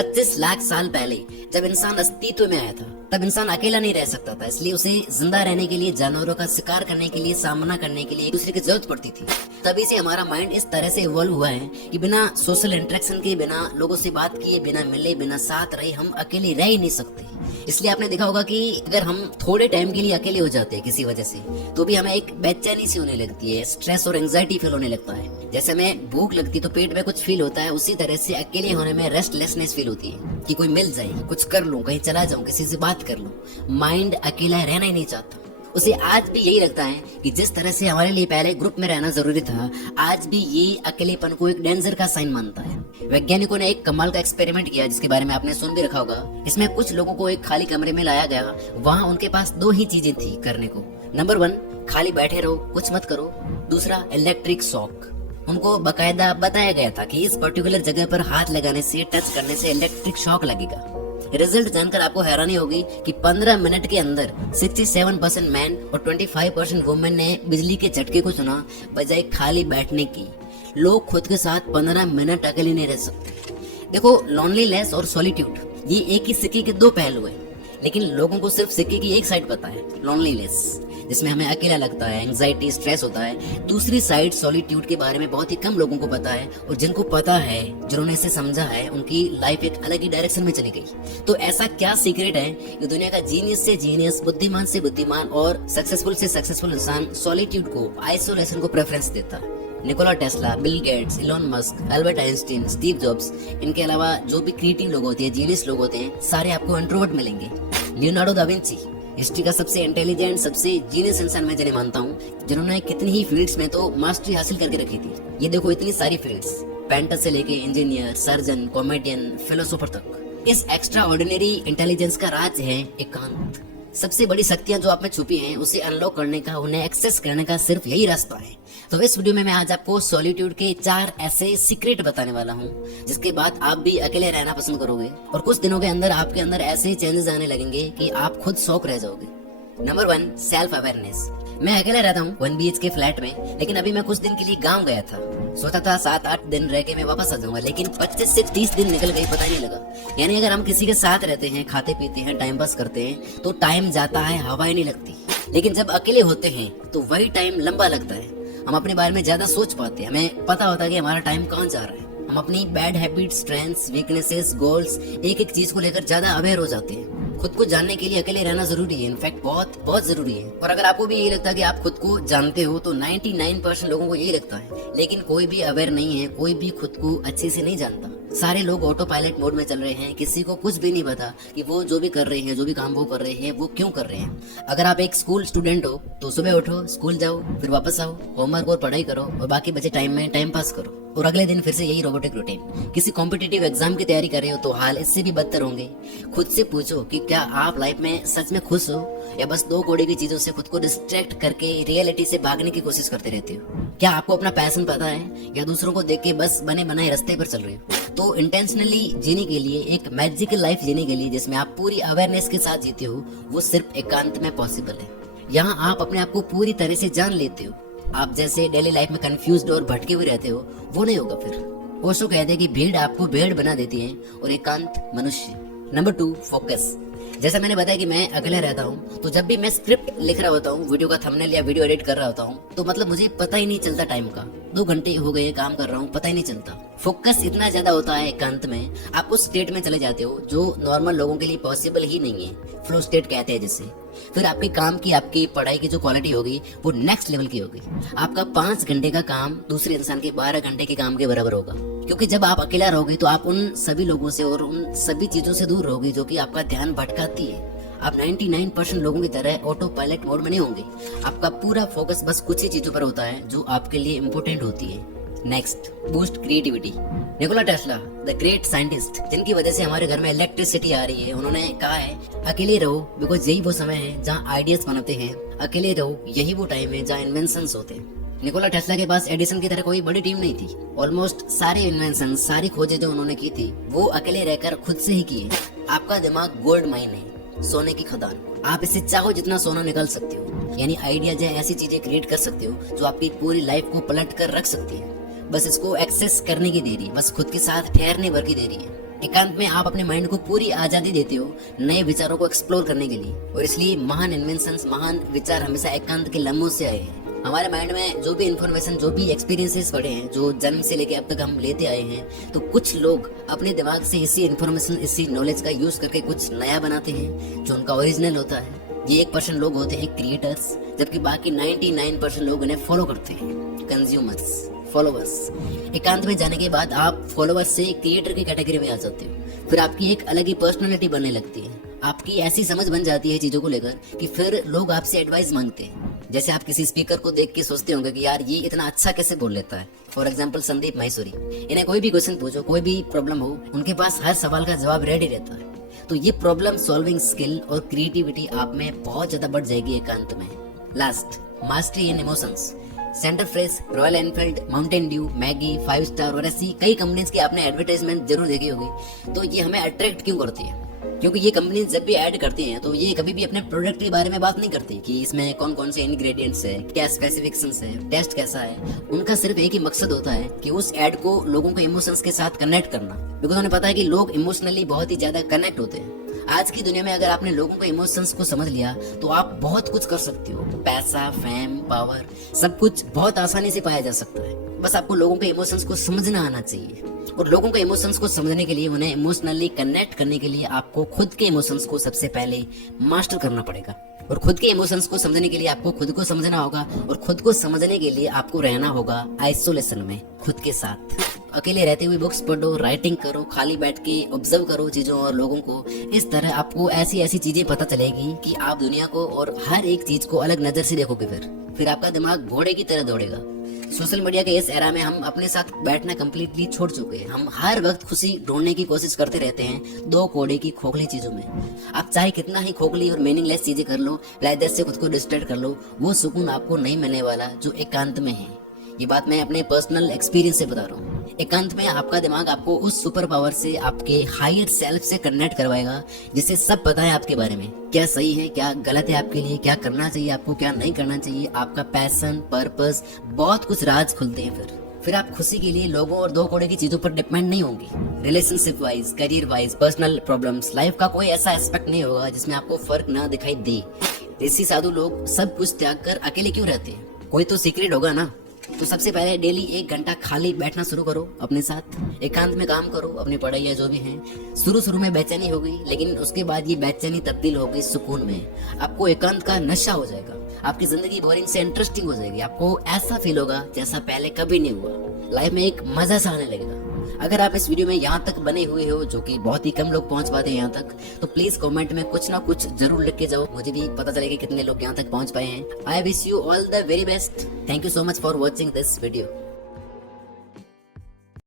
25 लाख साल पहले जब इंसान अस्तित्व में आया था तब इंसान अकेला नहीं रह सकता था, इसलिए उसे जिंदा रहने के लिए, जानवरों का शिकार करने के लिए, सामना करने के लिए एक दूसरे की जरूरत पड़ती थी। तभी से हमारा माइंड इस तरह से इवॉल्व हुआ है कि बिना सोशल इंटरेक्शन के, बिना लोगों से बात किए, बिना मिले, बिना साथ रहे हम अकेले रह ही नहीं सकते। इसलिए आपने देखा होगा कि अगर हम थोड़े टाइम के लिए अकेले हो जाते हैं किसी वजह से, तो भी हमें एक बेचैनी सी होने लगती है, स्ट्रेस और एंजाइटी फील होने लगता है। जैसे हमें भूख लगती तो पेट में कुछ फील होता है, उसी तरह से अकेले होने में रेस्टलेसनेस फील होती है कि कोई मिल जाए, कुछ कर लूं, कहीं चला जाऊं, किसी से बात कर लूं। माइंड अकेला रहना ही नहीं चाहता। उसे आज भी यही लगता है कि जिस तरह से हमारे लिए पहले ग्रुप में रहना जरूरी था, आज भी ये अकेलेपन को एक डेंजर का साइन मानता है। वैज्ञानिकों ने एक कमाल का एक्सपेरिमेंट किया जिसके बारे में आपने सुन भी रखा होगा। इसमें कुछ लोगों को एक खाली कमरे में लाया गया, वहाँ उनके पास दो ही चीजें थी करने को। नंबर 1, खाली बैठे रहो, कुछ मत करो। दूसरा, इलेक्ट्रिक शॉक। उनको बकायदा बताया गया था कि इस पर्टिकुलर जगह पर हाथ लगाने से, टच करने से इलेक्ट्रिक शॉक लगेगा। रिजल्ट जानकर आपको हैरानी होगी कि 15 मिनट के अंदर 67% मैन और 25% वुमेन ने बिजली के झटके को चुना बजाय खाली बैठने की। लोग खुद के साथ 15 मिनट अकेले नहीं रह सकते। देखो, लॉनलीनेस और सॉलिट्यूड ये एक ही सिक्के के दो पहलू हैं, लेकिन लोगों को सिर्फ सिक्के की एक साइड पता है, लॉनलीनेस, जिसमें हमें अकेला लगता है, एंजाइटी, स्ट्रेस होता है। दूसरी साइड सॉलिट्यूड के बारे में बहुत ही कम लोगों को पता है, और जिनको पता है, जिन्होंने इसे समझा है, उनकी लाइफ एक अलग ही डायरेक्शन में चली गई। तो ऐसा क्या सीक्रेट है कि दुनिया का जीनियस से जीनियस, बुद्धिमान से बुद्धिमान और सक्सेसफुल से सक्सेसफुल इंसान सॉलिट्यूड को, आइसोलेशन को प्रेफरेंस देता? Nikola Tesla, Bill Gates, Elon Musk, Albert Einstein, Steve jobs, इनके अलावा जो भी क्रिएटिव लोग होते हैं, जीनियस लोग होते हैं, सारे आपको इंट्रोवर्ट मिलेंगे। लियोनार्डो दा विंची हिस्ट्री का सबसे इंटेलिजेंट, सबसे जीनियस इंसान मैं जिन्हें मानता हूँ, जिन्होंने कितनी ही फील्ड्स में तो मास्टरी हासिल करके रखी थी। ये देखो, इतनी सारी फील्ड्स, पेंटर से लेके इंजीनियर, सर्जन, कॉमेडियन, फिलोसोफर तक। इस एक्स्ट्रा ऑर्डिनरी इंटेलिजेंस का राज है एकांत। सबसे बड़ी शक्तियां जो आप में छुपी हैं, उसे अनलॉक करने का, उन्हें एक्सेस करने का सिर्फ यही रास्ता है। तो इस वीडियो में मैं आज आपको सॉलिट्यूड के 4 ऐसे सीक्रेट बताने वाला हूँ, जिसके बाद आप भी अकेले रहना पसंद करोगे और कुछ दिनों के अंदर आपके अंदर ऐसे चेंजेस आने लगेंगे कि आप खुद शॉक रह जाओगे। Number 1, self awareness. मैं अकेला रहता हूँ 1 BHK फ्लैट में, लेकिन अभी मैं कुछ दिन के लिए गाँव गया था। सोचा था 7-8 दिन रह के मैं वापस आ जाऊंगा, लेकिन 25 से 30 दिन निकल गई, पता ही नहीं लगा। यानी अगर हम किसी के साथ रहते हैं, खाते पीते हैं, टाइम पास करते हैं, तो टाइम जाता है, हवा ही नहीं लगती। लेकिन जब अकेले होते हैं तो वही टाइम लंबा लगता है। हम अपने बारे में ज्यादा सोच पाते हैं, हमें पता होता है कि हमारा टाइम कहाँ जा रहा है। हम अपनी bad habits, strengths, weaknesses, goals, एक एक चीज को लेकर ज्यादा अवेयर हो जाते हैं। खुद को जानने के लिए अकेले रहना जरूरी है, इनफैक्ट बहुत बहुत जरूरी है। और अगर आपको भी यही लगता है कि आप खुद को जानते हो, तो 99% लोगों को यही लगता है। लेकिन कोई भी अवेयर नहीं है, कोई भी खुद को अच्छे से नहीं जानता। सारे लोग ऑटो पायलट मोड में चल रहे हैं, किसी को कुछ भी नहीं पता कि वो जो भी कर रहे हैं, जो भी काम वो कर रहे हैं, वो क्यों कर रहे हैं। अगर आप एक स्कूल स्टूडेंट हो तो सुबह उठो, स्कूल जाओ, फिर वापस आओ, होमवर्क और पढ़ाई करो, और बाकी बचे टाइम में टाइम पास करो, और अगले दिन फिर से यही रोबोटिक रूटीन। किसी कॉम्पिटिटिव एग्जाम की तैयारी कर रहे हो तो हाल इससे भी बदतर होंगे। खुद से पूछो कि क्या आप लाइफ में सच में खुश हो, या बस 2 कौड़ी की चीजों से खुद को डिस्ट्रैक्ट करके रियलिटी से भागने की कोशिश करते रहते हो। क्या आपको अपना पैशन पता है, या दूसरों को देख के बस बने बनाए रास्ते पर चल रहे हो? तो इंटेंशनली जीने के लिए, एक मैजिकल लाइफ जीने के लिए जिसमें आप पूरी अवेयरनेस के साथ जीते हो, वो सिर्फ एकांत में पॉसिबल है। यहाँ आप अपने आप को पूरी तरह से जान लेते हो। आप जैसे डेली लाइफ में कंफ्यूज्ड और भटके हुए रहते हो, वो नहीं होगा फिर। ओशो कहते हैं कि भीड़ आपको भेड़ बना देती है और एकांत मनुष्य। Number 2, focus. जैसा मैंने बताया कि मैं अकेला रहता हूँ, तो जब भी मैं स्क्रिप्ट लिख रहा होता हूँ, वीडियो का थंबनेल या वीडियो एडिट कर रहा होता हूँ, तो मतलब मुझे पता ही नहीं चलता टाइम का। 2 घंटे हो गए काम कर रहा हूँ, पता ही नहीं चलता। फोकस इतना ज्यादा होता है एकांत में, आप उस स्टेट में चले जाते हो जो नॉर्मल लोगों के लिए पॉसिबल ही नहीं है। फ्लो स्टेट कहते हैं जिसे। फिर आपके काम की, आपकी पढ़ाई की जो क्वालिटी होगी, वो नेक्स्ट लेवल की होगी। आपका 5 घंटे का काम दूसरे इंसान के 12 घंटे के काम के बराबर होगा। क्योंकि जब आप अकेला रहोगे तो आप उन सभी लोगों से और उन सभी चीजों से दूर रहोगे जो कि आपका ध्यान भटकाती है। आप 99% लोगों की तरह ऑटो पायलट मोड में नहीं होंगे। आपका पूरा फोकस बस कुछ ही चीजों पर होता है जो आपके लिए इम्पोर्टेंट होती है। Next, boost creativity. Nikola Tesla, the great scientist, जिनकी वजह से हमारे घर में इलेक्ट्रिसिटी आ रही है, उन्होंने कहा है अकेले रहो, बिकॉज यही वो समय है जहाँ आइडियाज बनते हैं। अकेले रहो, यही वो टाइम है जहाँ इन्वेंशंस होते हैं। निकोला टेस्ला के पास एडिसन की तरह कोई बड़ी टीम नहीं थी। ऑलमोस्ट सारे इन्वेंशन, सारी खोजें जो उन्होंने की थी, वो अकेले रहकर खुद से ही किए। आपका दिमाग गोल्ड माइन है, सोने की खदान। आप इससे चाहो जितना सोना निकाल सकते हो। यानी आइडियाज है, ऐसी चीजें क्रिएट कर सकते हो जो आपकी पूरी लाइफ को पलट कर रख सकती है। बस इसको एक्सेस करने की देरी, बस खुद के साथ ठहरने भर की देरी है। एकांत में आप अपने माइंड को पूरी आजादी देते हो नए विचारों को एक्सप्लोर करने के लिए, और इसलिए महान इन्वेंशंस, महान विचार हमेशा एकांत के लम्हों से आए हैं। हमारे माइंड में जो भी इन्फॉर्मेशन, जो भी एक्सपीरियंसेस पड़े हैं, जो जन्म से लेके अब तक हम लेते आए हैं, तो कुछ लोग अपने दिमाग से इसी इन्फॉर्मेशन, इसी नॉलेज का यूज करके कुछ नया बनाते हैं जो उनका ओरिजिनल होता है। ये 1% लोग होते हैं क्रिएटर्स, जबकि बाकी 99% लोग इन्हें फॉलो करते हैं, कंज्यूमर्स, फॉलोवर्स। एकांत में जाने के बाद आप फॉलोवर्स से क्रिएटर की कैटेगरी में आ जाते हो। फिर आपकी एक अलग ही पर्सनालिटी बनने लगती है, आपकी ऐसी समझ बन जाती है चीजों को लेकर कि फिर लोग आपसे एडवाइस मांगते हैं। जैसे आप किसी स्पीकर को देख के सोचते होंगे कि यार ये इतना अच्छा कैसे बोल लेता है। फॉर एग्जाम्पल संदीप माहेश्वरी, इन्हें कोई भी क्वेश्चन पूछो, कोई भी प्रॉब्लम हो, उनके पास हर सवाल का जवाब रेडी रहता है। तो ये प्रॉब्लम सॉल्विंग स्किल और क्रिएटिविटी आप में बहुत ज्यादा बढ़ जाएगी एकांत में। लास्ट, मास्टरी इन emotions. Centre fresh, royal Enfield, Mountain Dew, Maggi, 5 star और ऐसी कई कंपनीज की आपने एडवर्टाइजमेंट जरूर देखी होगी। तो ये हमें अट्रैक्ट क्यों करती है? क्योंकि ये कंपनी जब भी ऐड करती हैं तो ये कभी भी अपने प्रोडक्ट के बारे में बात नहीं करती कि इसमें कौन कौन से इंग्रेडिएंट्स है, क्या स्पेसिफिकेशंस है, टेस्ट कैसा है। उनका सिर्फ एक ही मकसद होता है कि उस ऐड को लोगों के इमोशंस के साथ कनेक्ट करना, बिकॉज उन्हें पता है कि लोग इमोशनली बहुत ही ज्यादा कनेक्ट होते हैं। आज की दुनिया में अगर आपने लोगों के इमोशंस को समझ लिया तो आप बहुत कुछ कर सकते हो। पैसा, फेम, पावर, सब कुछ बहुत आसानी से पाया जा सकता है। बस आपको लोगों के इमोशंस को समझना आना चाहिए, और लोगों के इमोशंस को समझने के लिए, उन्हें इमोशनली कनेक्ट करने के लिए आपको खुद के इमोशंस को सबसे पहले मास्टर करना पड़ेगा। और खुद के इमोशंस को समझने के लिए आपको खुद को समझना होगा, और खुद को समझने के लिए आपको रहना होगा आइसोलेशन में, खुद के साथ। अकेले रहते हुए बुक्स पढ़ो, राइटिंग करो, खाली बैठ के ऑब्जर्व करो चीजों और लोगों को। इस तरह आपको ऐसी ऐसी चीजें पता चलेगी कि आप दुनिया को और हर एक चीज को अलग नजर से देखोगे। फिर आपका दिमाग घोड़े की तरह दौड़ेगा। सोशल मीडिया के इस एरा में हम अपने साथ बैठना कम्प्लीटली छोड़ चुके हैं। हम हर वक्त खुशी ढूंढने की कोशिश करते रहते हैं दो कोड़े की खोखली चीजों में। आप चाहे कितना ही खोखली और मीनिंगलेस चीजें कर लो, प्लेजर से खुद को डिस्ट्रैक्ट कर लो, वो सुकून आपको नहीं मिलने वाला जो एकांत में है। ये बात मैं अपने पर्सनल एक्सपीरियंस से बता रहा हूँ। एकांत में आपका दिमाग आपको उस सुपर पावर से, आपके हायर सेल्फ से कनेक्ट करवाएगा, जिसे सब पता है आपके बारे में, क्या सही है, क्या गलत है आपके लिए, क्या करना चाहिए आपको, क्या नहीं करना चाहिए, आपका पैशन, पर्पस, बहुत कुछ राज खुलते हैं। फिर आप खुशी के लिए लोगों और दो कोड़े की चीजों पर डिपेंड नहीं होंगे। Relationship wise, career wise, personal problems, life का कोई ऐसा एस्पेक्ट नहीं होगा जिसमें आपको फर्क ना दिखाई दे। ऋषि साधु लोग सब कुछ त्याग कर अकेले क्यों रहते हैं? कोई तो सीक्रेट होगा ना। तो सबसे पहले डेली 1 घंटा खाली बैठना शुरू करो अपने साथ, एकांत में काम करो, अपनी पढ़ाई या जो भी है। शुरू में बेचैनी हो गई, लेकिन उसके बाद ये बेचैनी तब्दील हो गई सुकून में। आपको एकांत का नशा हो जाएगा, आपकी जिंदगी बोरिंग से इंटरेस्टिंग हो जाएगी। आपको ऐसा फील होगा जैसा पहले कभी नहीं हुआ। लाइफ में एक मजा सा आने लगेगा। अगर आप इस वीडियो में यहाँ तक बने हुए हो, जो कि बहुत ही कम लोग पहुँच पाते हैं यहाँ तक, तो प्लीज कमेंट में कुछ ना कुछ जरूर लिख के जाओ, मुझे भी पता चलेगा कितने लोग यहाँ तक पहुँच पाए हैं। I wish you all the very best. Thank you so much for watching this video.